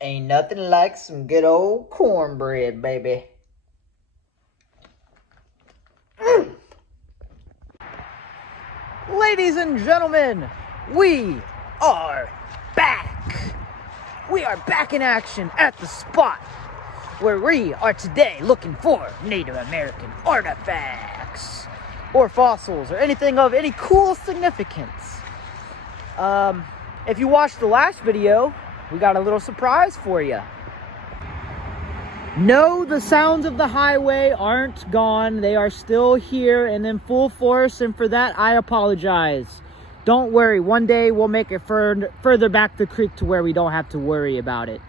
Ain't nothing like some good old cornbread, baby. Ladies and gentlemen, we are back. We are back in action at the spot where we are today looking for Native American artifacts or fossils or anything of any cool significance. If you watched the last video, we got a little surprise for you. No, the sounds of the highway aren't gone. They are still here and in full force, and for that, I apologize. Don't worry, one day we'll make it further back the creek to where we don't have to worry about it.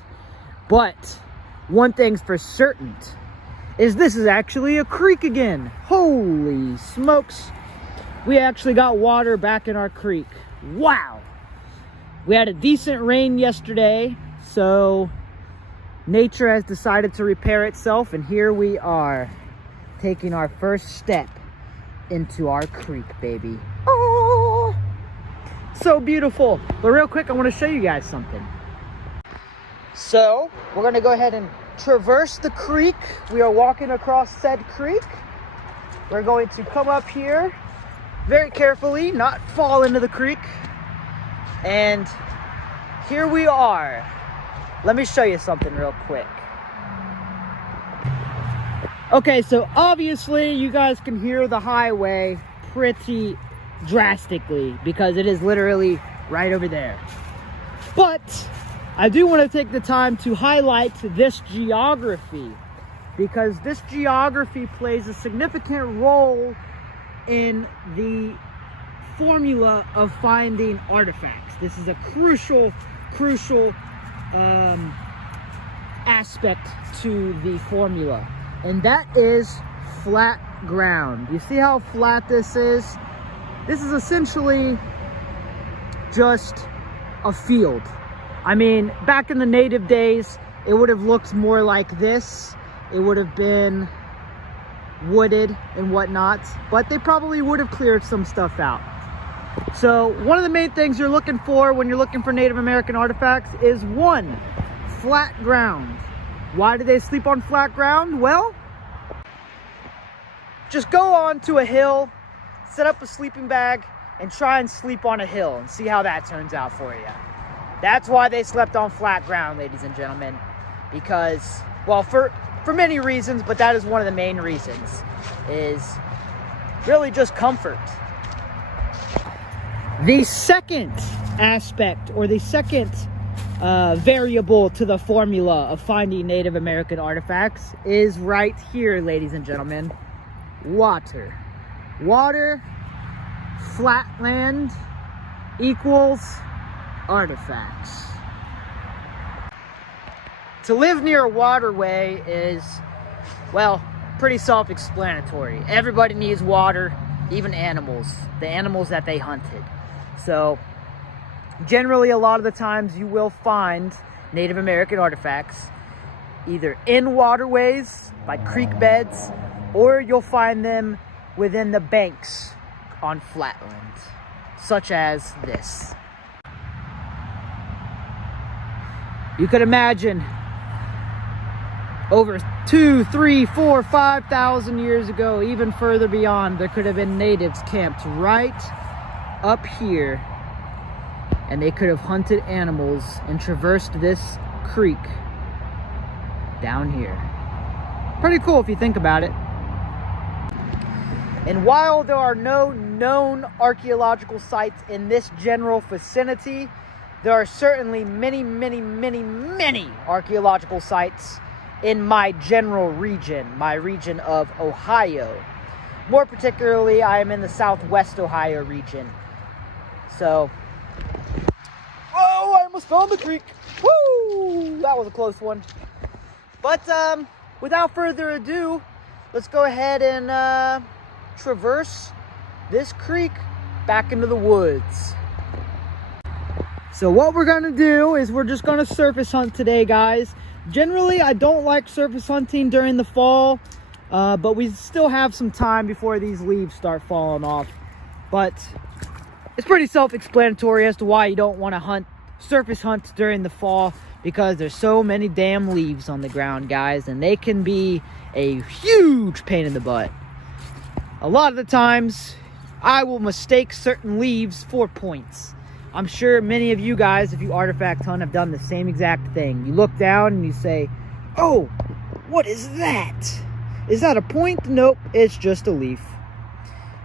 But one thing's for certain, is this is actually a creek again. Holy smokes. We actually got water back in our creek. Wow. We had a decent rain yesterday, so nature has decided to repair itself, and here we are taking our first step into our creek, baby. Oh, so beautiful. But real quick, I want to show you guys something. So we're going to go ahead and traverse the creek. We are walking across said creek. We're going to come up here very carefully, not fall into the creek. And here we are. Let me show you something real quick. Okay, so obviously you guys can hear the highway pretty drastically because it is literally right over there. But I do want to take the time to highlight this geography because this geography plays a significant role in the formula of finding artifacts. This is a crucial aspect to the formula, and that is flat ground. You see how flat this is? This is essentially just a field. I mean, back in the native days, it would have looked more like this. It would have been wooded and whatnot, but they probably would have cleared some stuff out. So one of the main things you're looking for when you're looking for Native American artifacts is one, flat ground. Why do they sleep on flat ground? Well, just go on to a hill, set up a sleeping bag, and try and sleep on a hill and see how that turns out for you. That's why they slept on flat ground, ladies and gentlemen, because, well, for many reasons, but that is one of the main reasons, is really just comfort. The second aspect, or the second variable to the formula of finding Native American artifacts is right here, ladies and gentlemen. Water. Water, flat land, equals artifacts. To live near a waterway is, well, pretty self-explanatory. Everybody needs water, even animals, the animals that they hunted. So generally, a lot of the times you will find Native American artifacts either in waterways, by creek beds, or you'll find them within the banks on flatland, such as this. You could imagine over 2, 3, 4, 5,000 years ago, even further beyond, there could have been natives camped right up here, and they could have hunted animals and traversed this creek down here. Pretty cool if you think about it. And while there are no known archaeological sites in this general vicinity, there are certainly many archaeological sites in my general region, my region of Ohio. More particularly, I am in the southwest Ohio region. So, whoa, I almost fell in the creek. Woo, that was a close one. But without further ado, let's go ahead and traverse this creek back into the woods. So what we're gonna do is we're just gonna surface hunt today, guys. Generally, I don't like surface hunting during the fall, but we still have some time before these leaves start falling off. But it's pretty self-explanatory as to why you don't want to hunt surface hunt during the fall because there's so many damn leaves on the ground, guys, and they can be a huge pain in the butt. A lot of the times, I will mistake certain leaves for points. I'm sure many of you guys, if you artifact hunt, have done the same exact thing. You look down and you say, oh, what is that? Is that a point? Nope, it's just a leaf.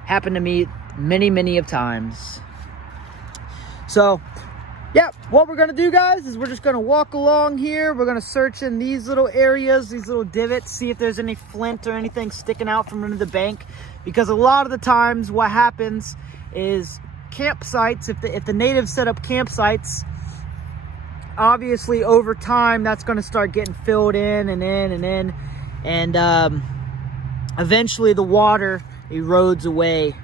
Happened to me many of times. So, yeah, what we're gonna do, guys, is we're just gonna walk along here. We're gonna search in these little areas, these little divots, see if there's any flint or anything sticking out from under the bank. Because a lot of the times what happens is campsites, if the natives set up campsites, obviously over time that's going to start getting filled in and eventually the water erodes away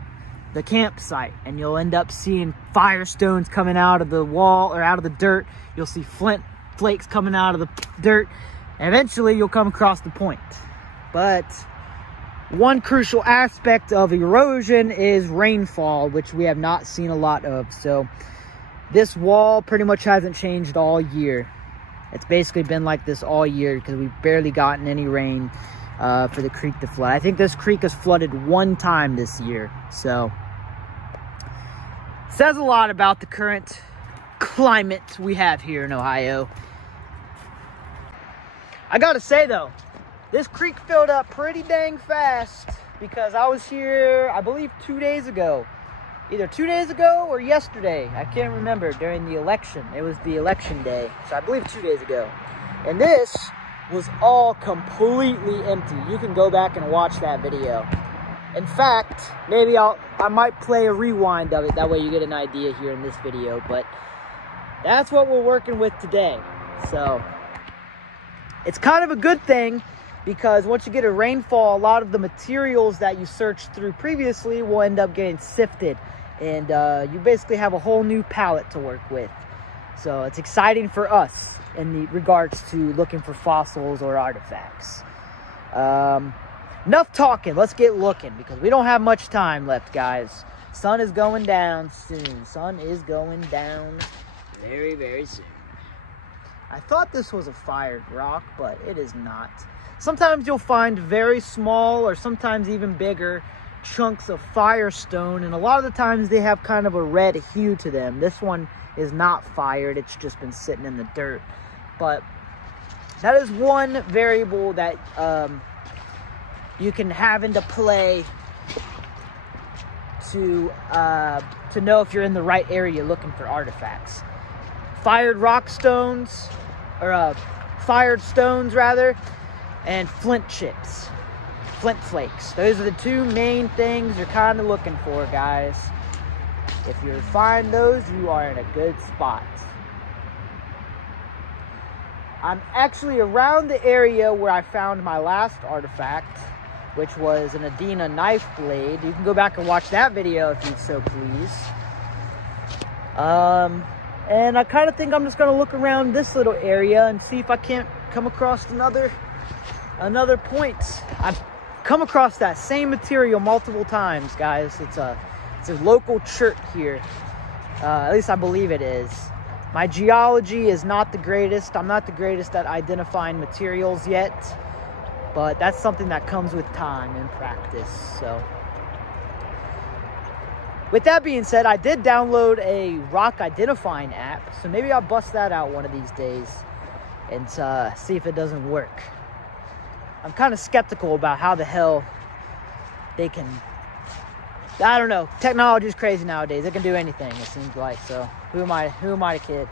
the campsite, and you'll end up seeing firestones coming out of the wall or out of the dirt. You'll see flint flakes coming out of the dirt, and eventually you'll come across the point. But one crucial aspect of erosion is rainfall, which we have not seen a lot of. So this wall pretty much hasn't changed all year. It's basically been like this all year because we've barely gotten any rain for the creek to flood. I think this creek has flooded one time this year. So says a lot about the current climate we have here in Ohio. I gotta say though, this creek filled up pretty dang fast because I was here, I believe 2 days ago. Either 2 days ago or yesterday. I can't remember, during the election. It was the election day. So I believe 2 days ago. And this was all completely empty. You can go back and watch that video. In fact, maybe I might play a rewind of it. That way you get an idea here in this video. But that's what we're working with today. So it's kind of a good thing, because once you get a rainfall, a lot of the materials that you searched through previously will end up getting sifted. And you basically have a whole new palette to work with. So it's exciting for us in the regards to looking for fossils or artifacts. Enough talking, let's get looking, because we don't have much time left, guys. Sun is going down soon. Sun is going down very soon. I thought this was a fired rock, but it is not. Sometimes you'll find very small or sometimes even bigger chunks of firestone, and a lot of the times they have kind of a red hue to them. This one is not fired, it's just been sitting in the dirt. But that is one variable that you can have into play to know if you're in the right area looking for artifacts. Fired rock stones, or fired stones rather, and flint chips, flint flakes. Those are the two main things you're kind of looking for, guys. If you find those, you are in a good spot. I'm actually around the area where I found my last artifact, which was an Adena knife blade. You can go back and watch that video if you so please. And I kind of think I'm just going to look around this little area and see if I can't come across another point. I've come across that same material multiple times, guys. It's a local chert here. At least I believe it is. My geology is not the greatest. I'm not the greatest at identifying materials yet, but that's something that comes with time and practice. So with that being said, I did download a rock identifying app, so maybe I'll bust that out one of these days and see if it doesn't work. I'm kind of skeptical about how the hell they can, I don't know, technology is crazy nowadays. It can do anything, it seems like. So who am I to kid?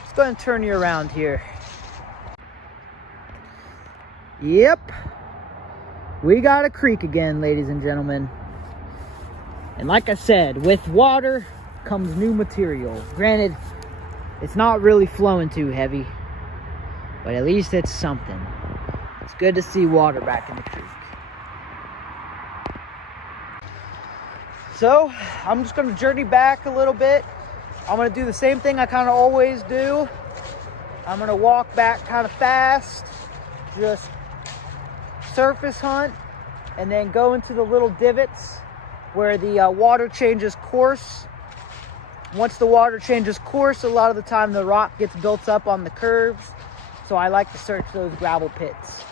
Let's go ahead and turn you around here. Yep, we got a creek again, ladies and gentlemen. And like I said, with water comes new material. Granted, it's not really flowing too heavy, but at least it's something. It's good to see water back in the creek. So, I'm just going to journey back a little bit. I'm going to do the same thing I kind of always do. I'm going to walk back kind of fast, just surface hunt, and then go into the little divots where the water changes course. once the water changes course, a lot of the time the rock gets built up on the curves. So I like to search those gravel pits.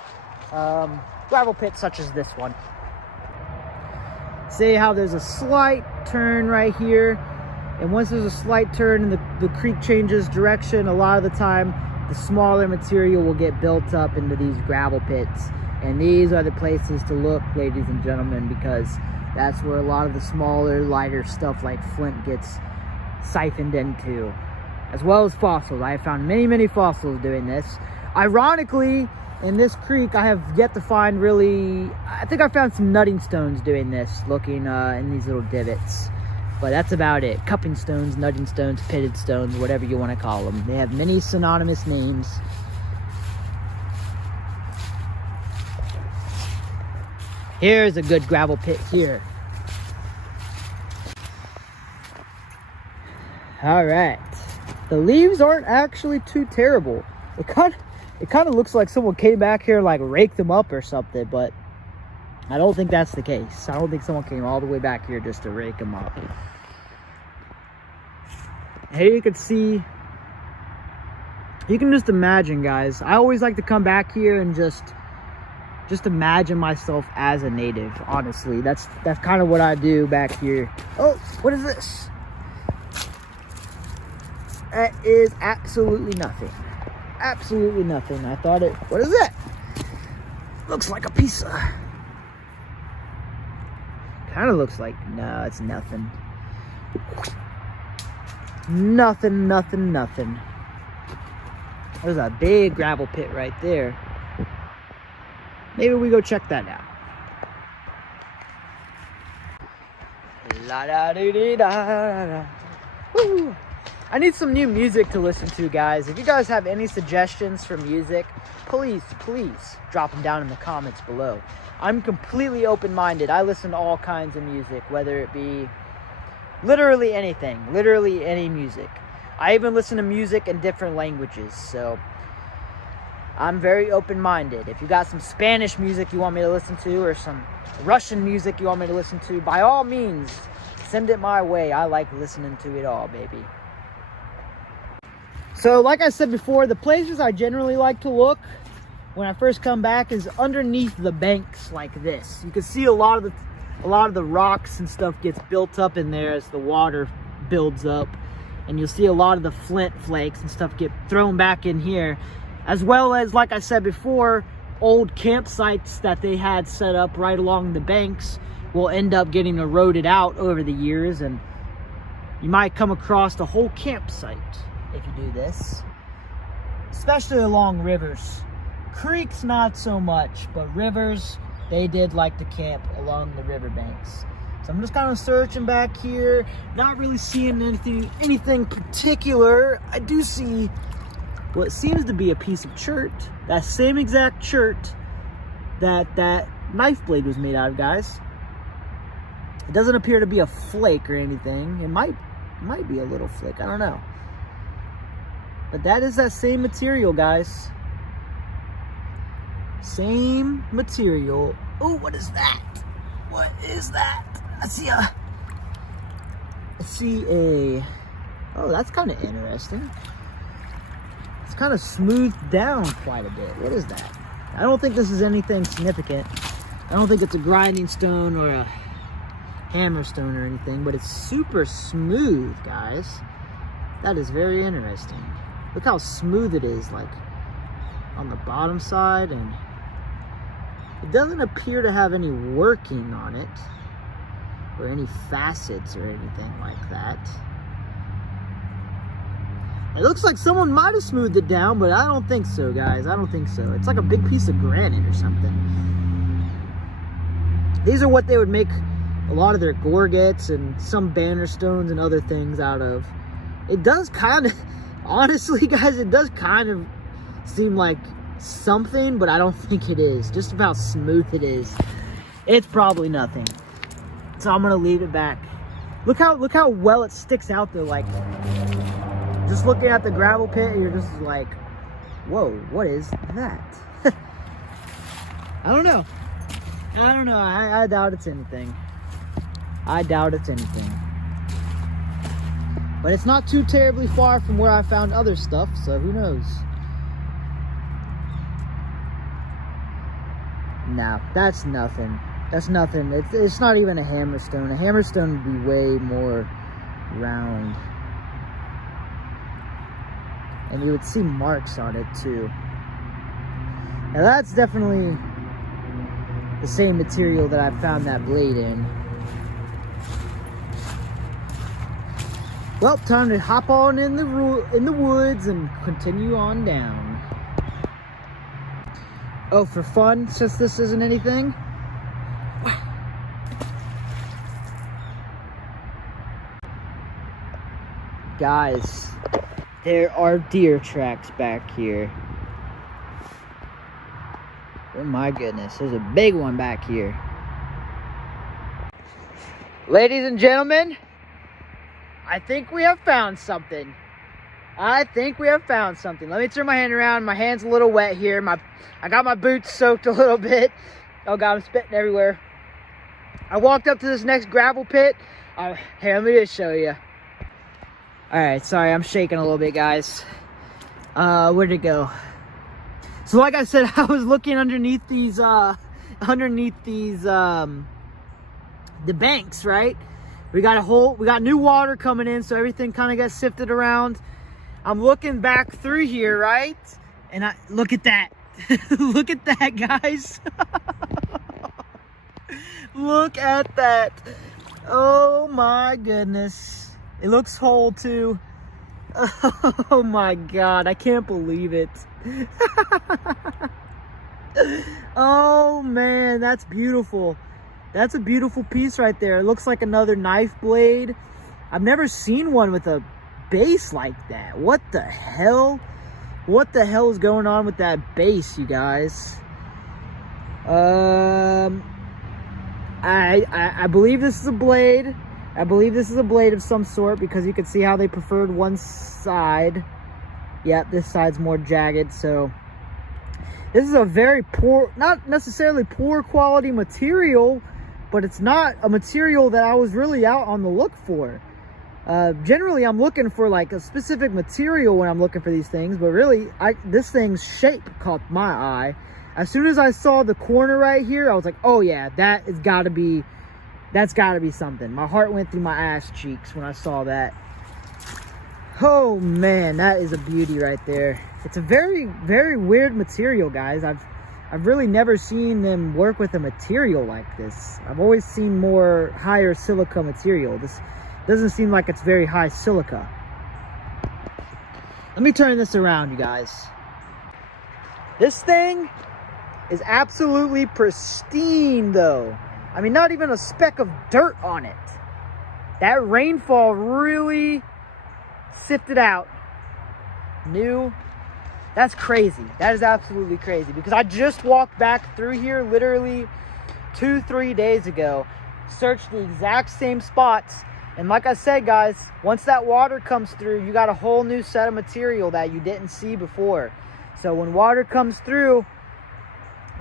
Gravel pits such as this one. See how there's a slight turn right here. And once there's a slight turn and the creek changes direction, a lot of the time the smaller material will get built up into these gravel pits. And these are the places to look, ladies and gentlemen, because that's where a lot of the smaller, lighter stuff like flint gets siphoned into, as well as fossils. I have found many, many fossils doing this. Ironically, in this creek, I have yet to find really, I think I found some nutting stones doing this, looking in these little divots. But that's about it. Cupping stones, nutting stones, pitted stones, whatever you want to call them. They have many synonymous names. Here's a good gravel pit here. All right. The leaves aren't actually too terrible. It kind of looks like someone came back here and like raked them up or something, but I don't think that's the case. I don't think someone came all the way back here just to rake them up. Here you can see, you can just imagine, guys. I always like to come back here and just imagine myself as a native. Honestly, that's kind of what I do back here. Oh, what is this? That is absolutely nothing. Absolutely nothing. I thought it, what is that? Looks like a pizza. Kind of looks like, no, it's nothing. Nothing, nothing, nothing. There's a big gravel pit right there. Maybe we go check that out. La da dee dee da da da. Woo! I need some new music to listen to, guys. If you guys have any suggestions for music, please drop them down in the comments below. I'm completely open-minded. I listen to all kinds of music, whether it be literally anything, literally any music. I even listen to music in different languages, so I'm very open-minded. If you got some Spanish music you want me to listen to, or some Russian music you want me to listen to, by all means, send it my way. I like listening to it all, baby. So, like I said before, the places I generally like to look when I first come back is underneath the banks like this. You can see a lot of the rocks and stuff gets built up in there as the water builds up, and you'll see a lot of the flint flakes and stuff get thrown back in here, as well as, like I said before, old campsites that they had set up right along the banks will end up getting eroded out over the years, and you might come across a whole campsite if you do this, especially along rivers. Creeks not so much, but rivers, they did like to camp along the riverbanks. So I'm just kind of searching back here, not really seeing anything particular. I do see what seems to be a piece of chert, that same exact chert that knife blade was made out of, guys. It doesn't appear to be a flake or anything. It might be a little flake, I don't know. But that is that same material, guys. Same material. Oh, what is that? What is that? I see a, oh, that's kind of interesting. It's kind of smoothed down quite a bit. What is that? I don't think this is anything significant. I don't think it's a grinding stone or a hammer stone or anything, but it's super smooth, guys. That is very interesting. Look how smooth it is, like on the bottom side, and it doesn't appear to have any working on it or any facets or anything like that. It looks like someone might have smoothed it down, but I don't think so, guys. I don't think so. It's like a big piece of granite or something. These are what they would make a lot of their gorgets and some banner stones and other things out of. It does kind of, honestly, guys, it does kind of seem like something, but I don't think it is. Just about smooth it is. It's probably nothing. So I'm gonna leave it back. Look how well it sticks out though. Like, just looking at the gravel pit, you're just like, whoa, what is that? I don't know. I doubt it's anything. I doubt it's anything. But it's not too terribly far from where I found other stuff, so who knows? Nah, that's nothing. That's nothing. It's not even a hammerstone. A hammerstone would be way more round. And you would see marks on it too. Now that's definitely the same material that I found that blade in. Well, time to hop on in the woods and continue on down. Oh, for fun, since this isn't anything. Guys, there are deer tracks back here. Oh my goodness, there's a big one back here. Ladies and gentlemen, I think we have found something. I think we have found something. Let me turn my hand around. My hand's a little wet here. I got my boots soaked a little bit. Oh God, I'm spitting everywhere. I walked up to this next gravel pit. Here, let me just show you. Alright, sorry, I'm shaking a little bit, guys. Where'd it go? So like I said, I was looking underneath these, the banks, right? We got new water coming in, so everything kind of got sifted around. I'm looking back through here, right? And look at that. Look at that, guys. Look at that. Oh my goodness. It looks whole too. Oh my God, I can't believe it. Oh man, that's beautiful. That's a beautiful piece right there. It looks like another knife blade. I've never seen one with a base like that. What the hell? What the hell is going on with that base, you guys? I believe this is a blade. I believe this is a blade of some sort because you can see how they preferred one side. Yeah, this side's more jagged, so this is a very poor, not necessarily poor quality material, but it's not a material that I was really out on the look for. Generally, I'm looking for like a specific material when I'm looking for these things, but really, this thing's shape caught my eye. As soon as I saw the corner right here, I was like, oh yeah, that's gotta be something. My heart went through my ass cheeks when I saw that. Oh man, that is a beauty right there. It's a very, very weird material, guys. I've really never seen them work with a material like this. I've always seen more higher silica material. This doesn't seem like it's very high silica. Let me turn this around, you guys. This thing is absolutely pristine though. I mean, not even a speck of dirt on it. That rainfall really sifted out. New. That's crazy. That is absolutely crazy because I just walked back through here literally 2-3 days ago, searched the exact same spots, and like I said, guys, once that water comes through, you got a whole new set of material that you didn't see before. So when water comes through,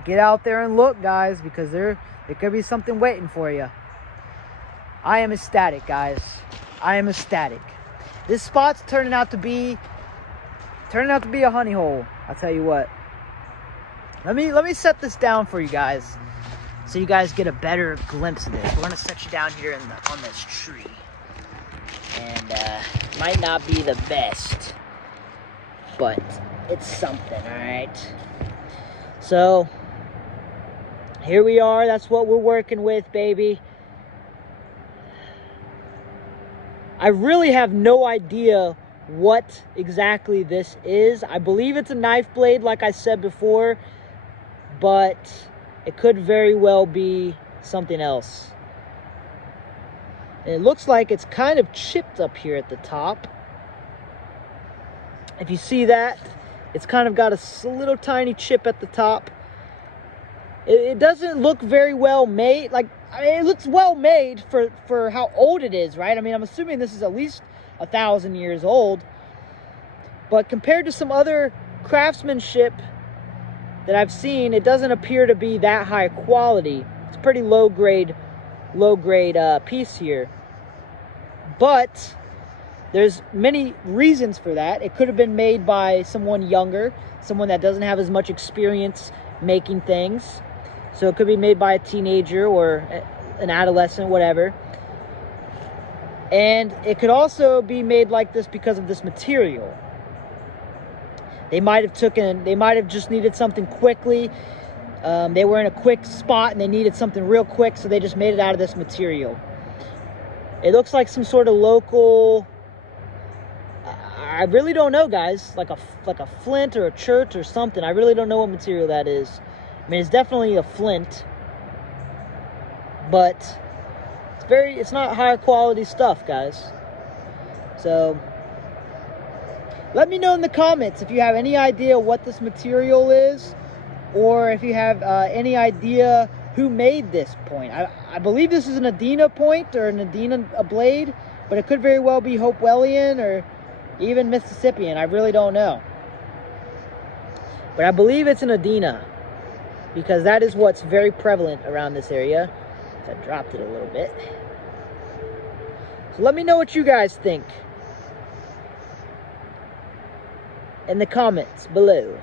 get out there and look, guys, because there could be something waiting for you. I am ecstatic, guys. I am ecstatic. This spot's turning out to be a honey hole. I'll tell you what. Let me set this down for you guys, so you guys get a better glimpse of this. We're gonna set you down here on this tree, and might not be the best, but it's something. All right. So here we are. That's what we're working with, baby. I really have no idea what exactly this is. I believe it's a knife blade, like I said before, but it could very well be something else. And it looks like it's kind of chipped up here at the top. If you see that, it's kind of got a little tiny chip at the top. It doesn't look very well made. Like, I mean, it looks well made for how old it is, right? I mean, I'm assuming this is at least 1,000 years old. But compared to some other craftsmanship that I've seen, it doesn't appear to be that high quality. It's a pretty low grade piece here. But There's many reasons for that. It could have been made by someone younger, someone that doesn't have as much experience making things. So it could be made by a teenager or an adolescent, whatever. And it could also be made like this because of this material. They might have just needed something quickly. They were in a quick spot and they needed something real quick, so they just made it out of this material. It looks like some sort of local, I really don't know, guys, like a flint or a chert or something. I really don't know what material that is. I mean, it's definitely a flint, but it's not higher quality stuff, guys. So let me know in the comments if you have any idea what this material is, or if you have any idea who made this point. I believe this is an Adena point or an Adena blade, but it could very well be Hopewellian or even Mississippian. I really don't know. But I believe it's an Adena, because that is what's very prevalent around this area. I dropped it a little bit. So let me know what you guys think in the comments below.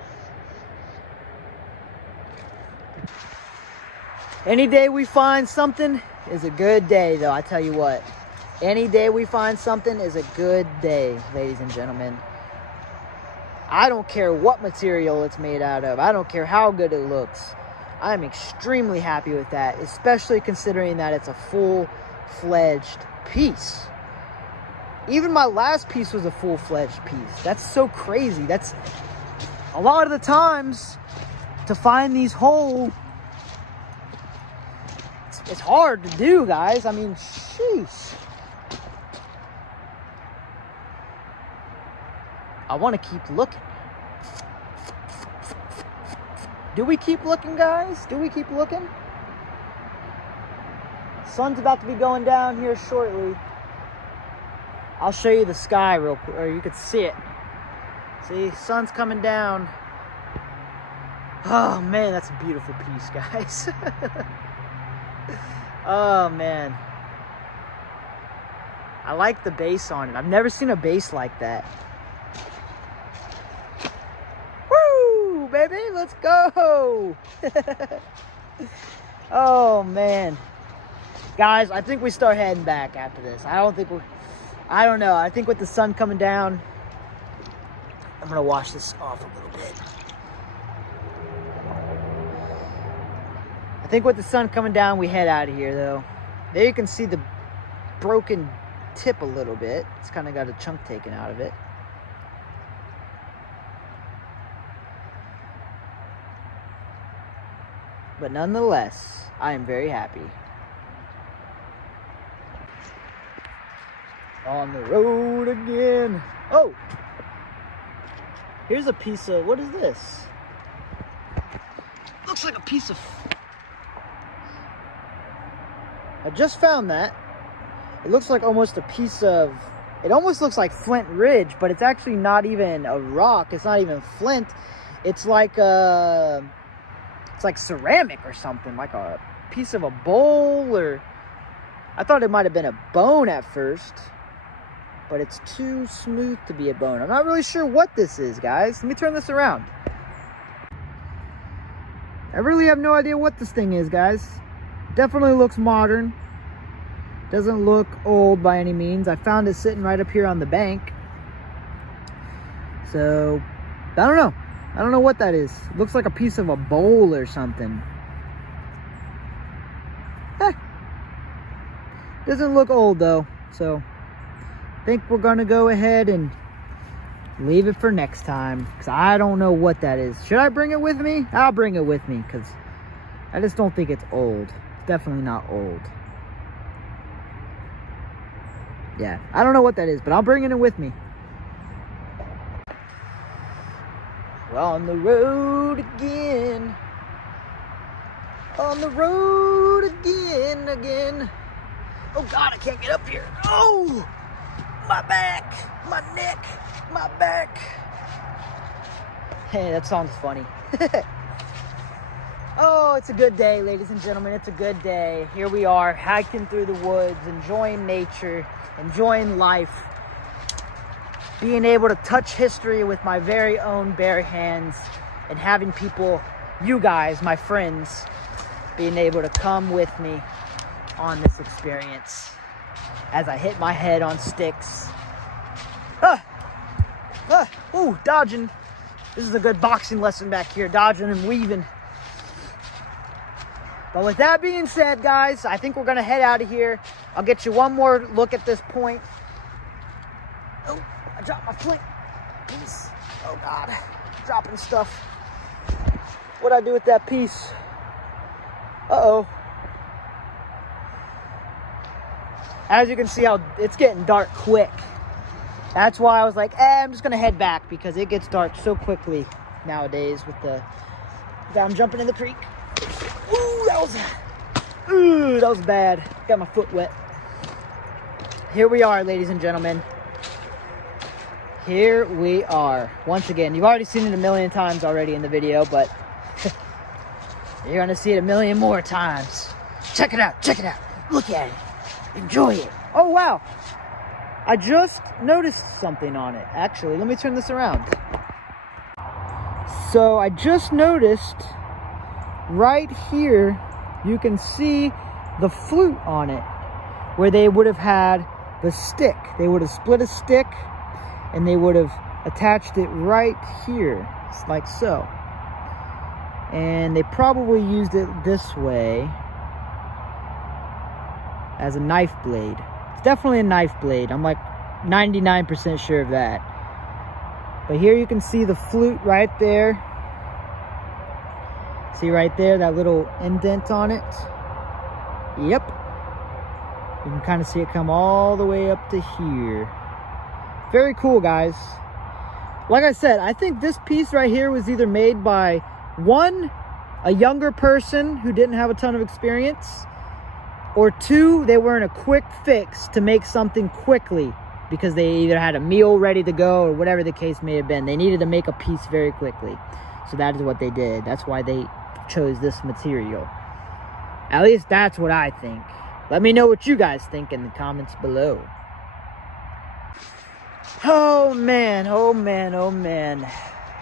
Any day we find something is a good day, though, I tell you what. Any day we find something is a good day, ladies and gentlemen. I don't care what material it's made out of. I don't care how good it looks. I'm extremely happy with that, especially considering that it's a full-fledged piece. Even my last piece was a full-fledged piece. That's so crazy. That's a lot of the times to find these whole, it's hard to do, guys. I mean, sheesh. I want to keep looking. Do we keep looking, guys? Do we keep looking? Sun's about to be going down here shortly. I'll show you the sky real quick, or you could see it. See, sun's coming down. Oh man, that's a beautiful piece, guys. Oh man. I like the base on it. I've never seen a base like that. Woo, baby, let's go. Oh man. Guys, I think we start heading back after this. I don't know. I think with the sun coming down, I'm gonna wash this off a little bit. I think with the sun coming down, we head out of here, though. There you can see the broken tip a little bit. It's kind of got a chunk taken out of it. But nonetheless, I am very happy. On the road again. Oh! Here's a piece of, what is this? Looks like a piece of, I just found that. It looks like almost a piece of, it almost looks like Flint Ridge, but it's actually not even a rock. It's not even flint. It's like ceramic or something, like a piece of a bowl, or I thought it might have been a bone at first, but it's too smooth to be a bone. I'm not really sure what this is, guys. Let me turn this around. I really have no idea what this thing is, guys. Definitely looks modern. Doesn't look old by any means. I found it sitting right up here on the bank. So, I don't know. I don't know what that is. It looks like a piece of a bowl or something. Doesn't look old though. So, I think we're gonna go ahead and leave it for next time, because I don't know what that is. Should I bring it with me? I'll bring it with me, because I just don't think it's old. It's definitely not old. Yeah, I don't know what that is, but I'll bring it with me. We're on the road again. On the road again. Oh God, I can't get up here. Oh! My back, my neck, my back. Hey, that song's funny. Oh, it's a good day, ladies and gentlemen. It's a good day. Here we are, hiking through the woods, enjoying nature, enjoying life. being able to touch history with my very own bare hands and having people, you guys, my friends, being able to come with me on this experience as I hit my head on sticks. Ooh, dodging. This is a good boxing lesson back here, dodging and weaving. But with that being said, guys, I think we're gonna head out of here. I'll get you one more look at this point. Oh, I dropped my flint. Piece. Oh God, dropping stuff. What'd I do with that piece? Uh-oh. As you can see, how it's getting dark quick. That's why I was like, I'm just gonna head back because it gets dark so quickly nowadays with the... I'm jumping in the creek. Ooh, that was bad. Got my foot wet. Here we are, ladies and gentlemen. Here we are. Once again, you've already seen it a million times already in the video, but you're gonna see it a million more times. Check it out, check it out. Look at it. Enjoy it. Oh, wow. I just noticed something on it. Actually, let me turn this around. So I just noticed right here, you can see the flute on it, where they would have had the stick. They would have split a stick and they would have attached it right here, like so. And they probably used it this way as a knife blade. It's definitely a knife blade. I'm like 99% sure of that. But here you can see the flute right there. See right there, that little indent on it? Yep. You can kind of see it come all the way up to here. Very cool, guys. Like I said, I think this piece right here was either made by one, a younger person who didn't have a ton of experience, or two, they were in a quick fix to make something quickly because they either had a meal ready to go or whatever the case may have been. They needed to make a piece very quickly. So that is what they did. That's why they chose this material. At least that's what I think. Let me know what you guys think in the comments below. Oh man, oh man, oh man.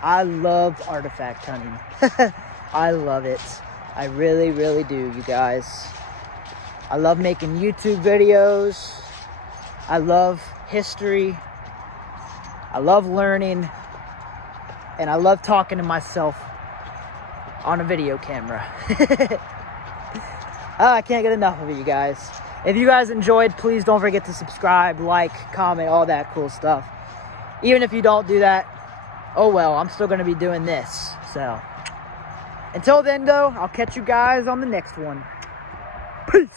I love artifact hunting. I love it. I really, really do, you guys. I love making YouTube videos. I love history. I love learning. And I love talking to myself on a video camera. I can't get enough of it, you guys. If you guys enjoyed, please don't forget to subscribe, like, comment, all that cool stuff. Even if you don't do that, oh well, I'm still going to be doing this. So, until then, though, I'll catch you guys on the next one. Peace.